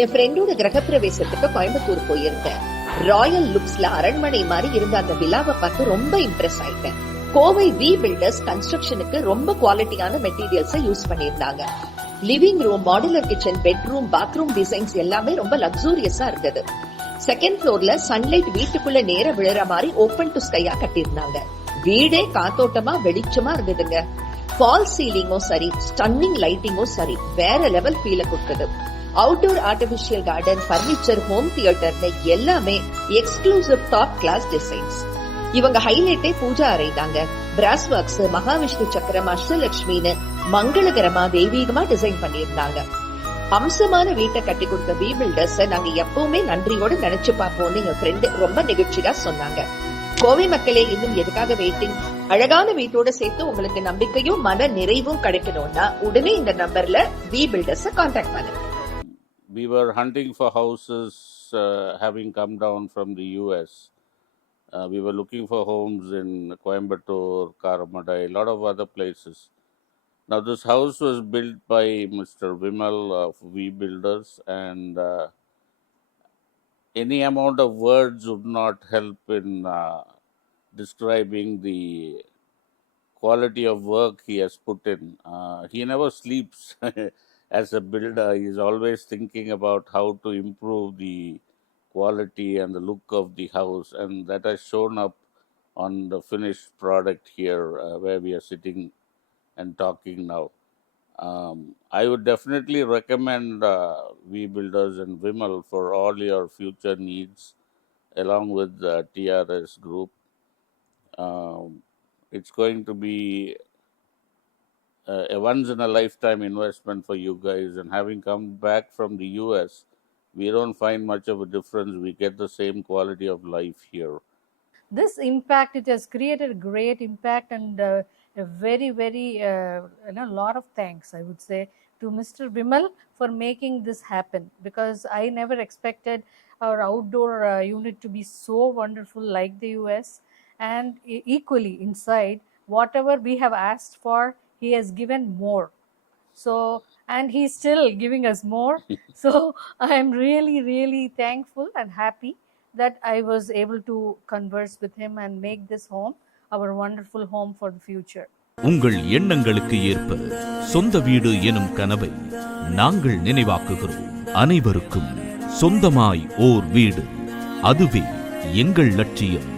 என் ஃப்ரெண்டோட கிரகப்பிரவேசத்துக்கு கோயம்புத்தூர் போயிருந்தேன். ராயல் லுக்ஸ்ல அரண்மனை மாதிரி இருந்த அந்த விழாவை பார்த்து ரொம்ப இம்ப்ரெஸ் ஆயிட்டேன். கோவை வி பில்டர்ஸ் கன்ஸ்ட்ரக்ஷனுக்கு ரொம்ப குவாலிட்டியான மெட்டீரியல்ஸ் யூஸ் பண்ணிருந்தாங்க. Living room, modular kitchen, bedroom, bathroom designs எல்லாமே ரொம்ப லக்ஸூரியஸா இருந்தது. செகண்ட் ஃப்ளோர்ல சன்லைட் வீட்டுக்குள்ள நேர விழுற மாதிரி ஓபன் டு ஸ்கையா கட்டியிருந்தாங்க. வீடே காத்தோட்டமா வெளிச்சமா இருந்ததுங்க. ஃபால் சீலிங்கும் சரி, ஸ்டன்னிங் லைட்டிங்கும் சரி, வேற லெவல் ஃபீல கொடுத்தது. Outdoor artificial garden, furniture, home தியேட்டர்னு எல்லாமே எக்ஸ்க்ளூசிவ் டாப் கிளாஸ் டிசைன்ஸ். இவங்க ஹைலைட்டே பூஜா அறை தாங்க. பிராஸ் ஒர்க்ஸ், மகாவிஷ்ணு சக்கரம், அஷ்டலட்சுமின்னு மங்களகரமா தெய்வீகமா டிசைன் பண்ணியிருந்தாங்க. அம்சமான வீட்டை கட்டி கொடுத்த வி பில்டர்ஸ் நாங்க எப்பவுமே நன்றியோடு நினைச்சு பார்ப்போம்னு என் ஃப்ரெண்டு ரொம்ப நெகிழ்ச்சியா சொன்னாங்க. கோவை மக்களே, இன்னும் எதுக்காக வெயிட்டிங்? அழகான வீட்டோட சேர்த்து உங்களுக்கு நம்பிக்கையும் மன நிறைவும் கிடைக்கணும்னா உடனே இந்த நம்பர்ல வி பில்டர்ஸ் கான்டாக்ட் பண்ணுங்க. We were hunting for houses, having come down from the US. We were looking for homes in Coimbatore, Karamadai, a lot of other places. Now, this house was built by Mr. Vimal of V Builders, and any amount of words would not help in describing the quality of work he has put in. He never sleeps as a builder. He is always thinking about how to improve the quality and the look of the house, and that has shown up on the finished product here where we are sitting and talking now. I would definitely recommend V Builders and Vimal for all your future needs, along with the TRS group. It's going to be a once in a lifetime investment for you guys, and having come back from the US, we don't find much of a difference. We get the same quality of life here. This impact, it has created a great impact, and a very, very lot of thanks, I would say, to Mr. Vimal for making this happen, because I never expected our outdoor unit to be so wonderful like the US, and equally inside whatever we have asked for, he has given more. So, and he's still giving us more. So I am really, really thankful and happy that I was able to converse with him and make this home our wonderful home for the future. உங்கள் எண்ணங்களுக்கு ஏற்ப சொந்த வீடு எனும் கனவை நாங்கள் நினைவாக்குகிறோம். அனைவருக்கும் சொந்தமாய் ஓர் வீடு, அதுவே எங்கள் லட்சியம்.